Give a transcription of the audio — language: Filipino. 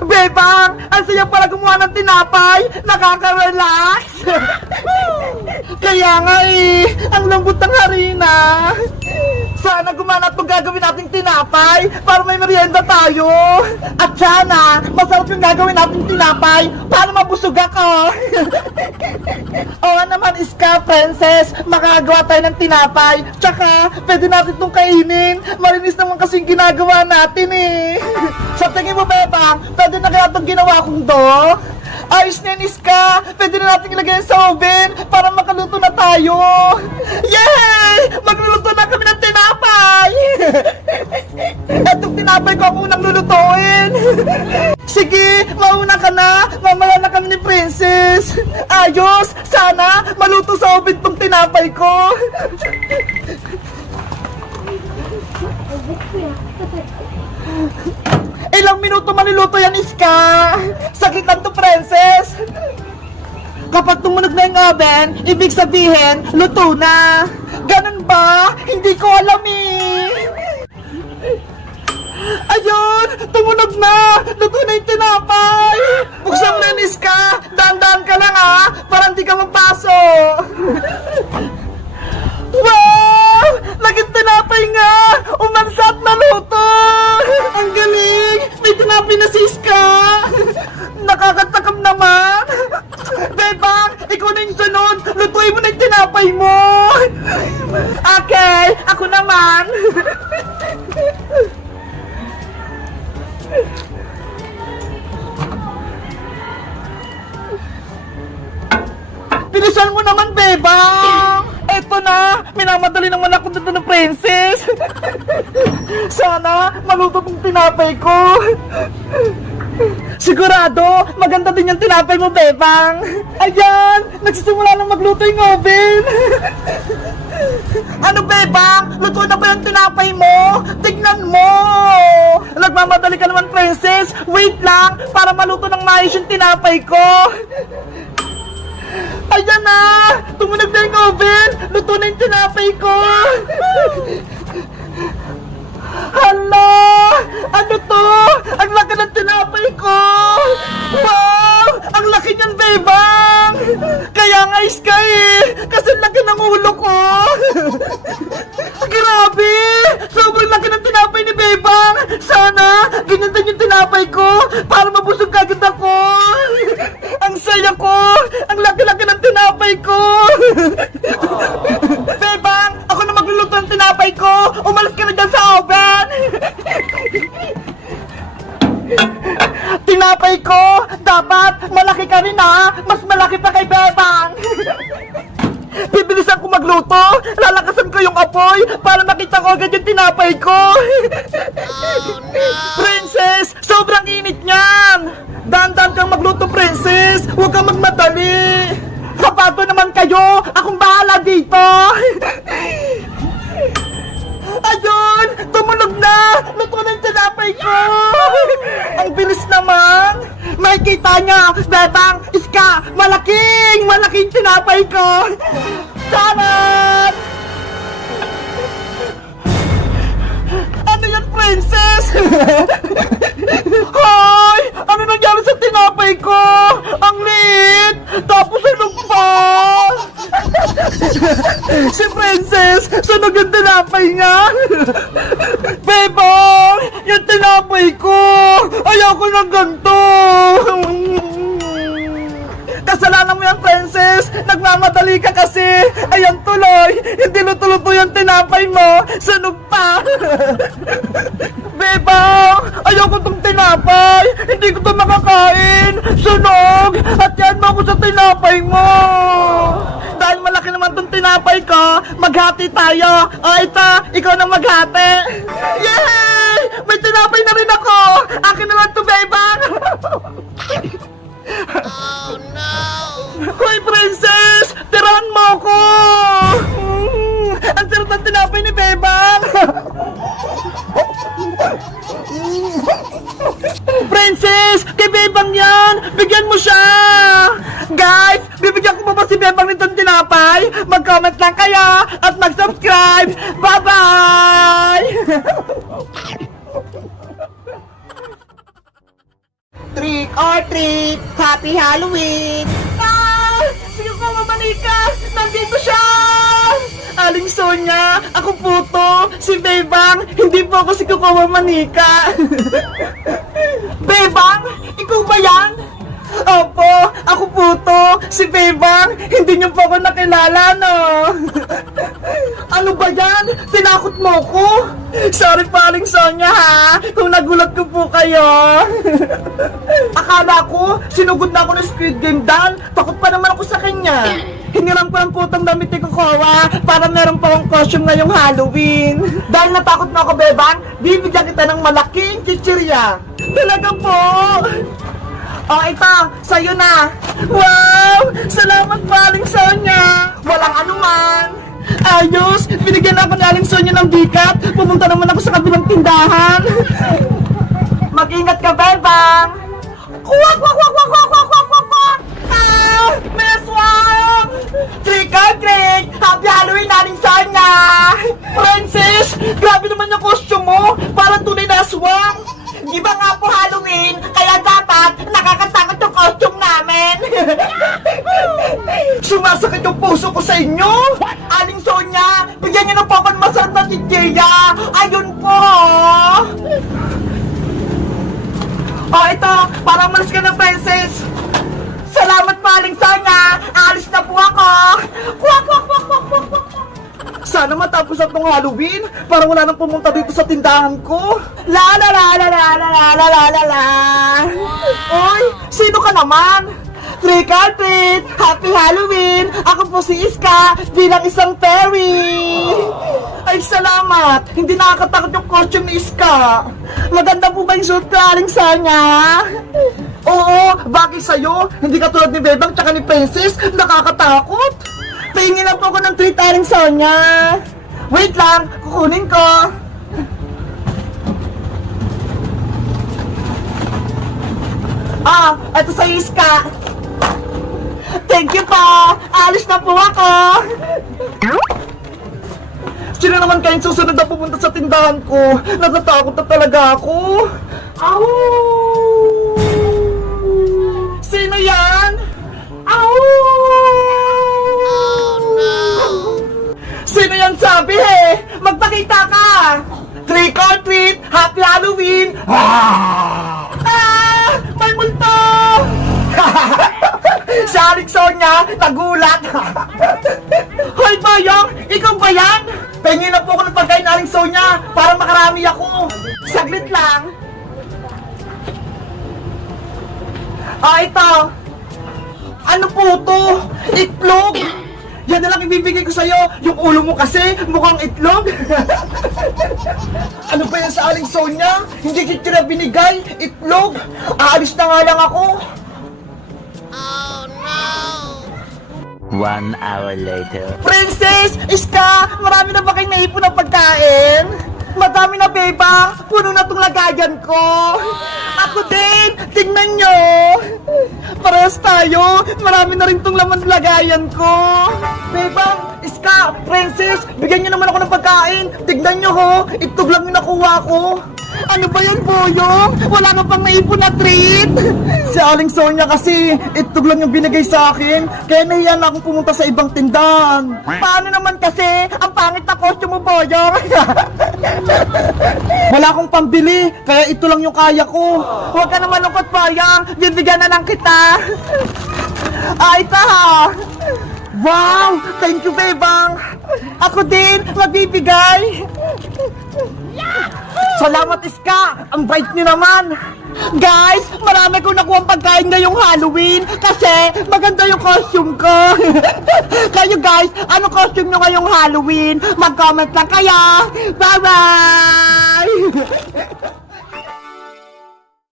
Bebang, ang saya pala gumawa ng tinapay. Nakaka-relax. Kaya nga ang lambot ng harina. Sana gumana itong gagawin nating tinapay para may merienda tayo. At sana, masarap yung gagawin nating tinapay para mabusog ako. Oo naman, Iska, Princess, makagawa tayo ng tinapay. Tsaka, pwede natin itong kainin. Malinis naman kasing ginagawa natin Sa tingin mo, Bebang, pwede na kaya itong ginawa kong do? Ayos na yun, Iska! Pwede na natin ilagay sa oven para makaluto na tayo! Yay! Magluluto na kami ng tinapay! Etong tinapay ko ang unang lulutuin! Sige, mauna ka na! Mamaya na kami ni Princess! Ayos! Sana maluto sa oven tong tinapay ko! Ilang minuto maniluto yan, Iska! Sakitan to, Princess! Kapag tumunog na yung oven, ibig sabihin, luto na! Ganun ba? Hindi ko alam Ayun! Tumunog na! Luto na yung tinapay! Buksan mo na, Iska! Dahan-dahan ka lang, para hindi ka mapasok! Wow! Naging tinapay nga! Umansa at naluto! Ang galing! May tinapay na si Iska! Nakakatakam naman! Bebang! Ikaw na yung sunod! Lutuin mo na yung tinapay mo! Okay! Ako naman! Bilisan mo naman, Bebang! Eto na! Minamadali naman ako dito ng Princess! Sana maluto tong tinapay ko! Sigurado, maganda din yung tinapay mo, Bebang! Ayan! Nagsisimula lang magluto yung oven! Ano, Bebang? Luto na ba yung tinapay mo? Tignan mo! Nagmamadali ka naman, Princess! Wait lang! Para maluto ng maayos yung tinapay ko! Ayan na! Tumunog na yung oven! Luto na yung tinapay ko! Hala! Ano to? Ang laki ng tinapay ko! Wow! Ang laki niyan, Bebang! Kaya nga, Iska kasi laki ng ulo ko! Grabe! Sobrang laki ng tinapay ni Bebang! Sana, ganyan din yung tinapay ko para mabusog agad ako! Ang saya ko! Ang laki-laki ng tinapay ko! Bebang! Ako na magluluto ng tinapay ko! Umalis ka na dyan sa oven! Tinapay ko! Dapat malaki ka rin Mas malaki pa kay Bebang! Bibilisan ko magluto! Lalakasan ko yung apoy para makita ko agad yung tinapay ko! Princess! Sobrang init niyan! Dahan-dahan kang magluto, Princess! Huwag kang magmadali! Sapato naman kayo! Akong bahala dito! Ayun! Tumunog na! Luto na yung tinapay ko! Ang bilis naman! Makikita niya! Bebang! Iska! Malaking tinapay ko! Salamat! Ano yan, Princess? Hoy! Ano nangyari sa tinapay ko? Ang liit! Tapos sunog pa! Si Princess! Sunog yung tinapay niya! Bebang! Yung tinapay ko! Ayoko ng ganito! Kasalanan mo yan, Princess! Nagmamadali ka kasi! Ayan tuloy! Hindi luto-luto yung tinapay mo! Sunog pa! Bebang! Ayoko tong tinapay! Hindi ko to makakain! Sunog! At yan mo ako sa tinapay mo! Dahil malaki naman tong tinapay ko, maghati tayo! O ito, ikaw na maghati! Yay! May tinapay na rin ako! Akin na lang to, Bebang! Oh no! Hoy, Princess! Tirahan mo ako! Ang sarap ng tinapay ni Bebang! Princess! Kay Bebang yan! Bigyan mo siya! Guys! Bibigyan ko pa ba si Bebang nitong tinapay? Mag-comment lang kayo at mag-subscribe! Bye-bye! Trick or treat! Happy Halloween! Ah! Sige po, Mamanika! Nandito siya! Aling Sonia, ako po to, si Bebang, hindi po ako si Kuko Mamanika. Bebang, ikaw ba yan? Opo, ako po to, si Bebang, hindi niyo po ako nakilala, no? Ano ba yan? Tinakot mo ko? Sorry pa, Aling Sonia, ha? Kung nagulat ko po kayo. Akala ko, sinugod na ako ng Squid Game Dan. Takot pa naman ako sa kanya. Hiniram ko ng putang damit ni Kukowa para meron pa akong costume ngayong Halloween. Dahil natakot na ako, Bebang, bibigyan kita ng malaking chichirya. Talaga po. Oh, ito, sa'yo na. Wow! Salamat pa, Aling Sonia. Walang anuman. Ayos, binigyan ako ni Aling Sonia ng bikat. Pumunta naman ako sa kabilang tindahan. Mag-ingat ka, Bebang. Kuwak, wak, wak, wak, wak, wak, wak, wak, wak. Ah! Meswang! Trick or treat! Happy Halloween, Aling Sonia! Princess, grabe naman yung costume mo. Parang tunay na aswang. Di ba nga po Halloween, kaya dapat nakakatakot yung costume namin. Sumasakit yung puso ko sa inyo. Aling Sonia, bigyan niyo na po ako ng masarap na chichirya. Ayun po. Oh, ito, parang malas ka na, Princess. Salamat po, Aling Sonia. Alis na po ako. Kwak, kwak, kwak, kwak, kwak, kwak. Sana matapos na itong Halloween para wala nang pumunta dito sa tindahan ko. La la la la la la la la la la la. Oy, sino ka naman? Trick or treat! Happy Halloween! Ako po si Iska bilang isang fairy! Ay, salamat! Hindi nakakatakot yung costume ni Iska! Maganda po ba yung suit ko, Aling Sonia? Oo, bagay sa'yo! Hindi katulad ni Bebang tsaka ni Princess, nakakatakot! Tingin na po ako ng treat, Aling Sonia! Wait lang, kukunin ko! Ah, ito sa Iska! Thank you po! Alis na po ako! Sino naman kayong susunod na pupunta sa tindahan ko? Natatakot na talaga ako! Au! Sino yan? Au! Oh, no! Sino yan sabi eh? Magpakita ka! Trick or treat! Happy Halloween! Ah! May multo! Si Aling Sonia, nagulat! Hoy, Bayong! Ikaw ba yan? Pengin na po ako ng pagkain Aling Sonia para makarami ako! Saglit lang! Ah, ito! Ano po to? Itlog! Yan na lang ibibigay ko sa'yo! Yung ulo mo kasi mukhang itlog! Ano ba yan sa Aling Sonia? Hindi kita binigay! Itlog! Aalis na nga lang ako! 1 hour later. Princess! Iska! Marami na ba kayong naipon ng pagkain? Madami na, Beba! Puno na tong lagayan ko! Ako din! Tingnan nyo! Parehas tayo! Marami na rin tong laman lagayan ko! Beba! Iska! Princess! Bigyan nyo naman ako ng pagkain! Tignan nyo ho! Itlog lang yung nakuha ko! Ano ba yan, Boyong? Wala ka pang naipon na treat? Si Aling Sonia kasi, itlog lang yung binigay sa akin. Kaya nahiya na akong pumunta sa ibang tindahan. Paano naman kasi? Ang pangit na costume mo, Boyong. Wala akong pambili, kaya ito lang yung kaya ko. Huwag ka naman lungkot, Boyong. Bibigyan na lang kita. Ito ha. Wow! Thank you, Bebang. Ako din, magbibigay. Salamat, Iska! Ang bait niyo naman! Guys, marami kong nakuha pagkain ngayong Halloween kasi maganda yung costume ko! Kayo guys, ano costume nyo ngayong Halloween? Mag-comment lang kayo! Bye-bye!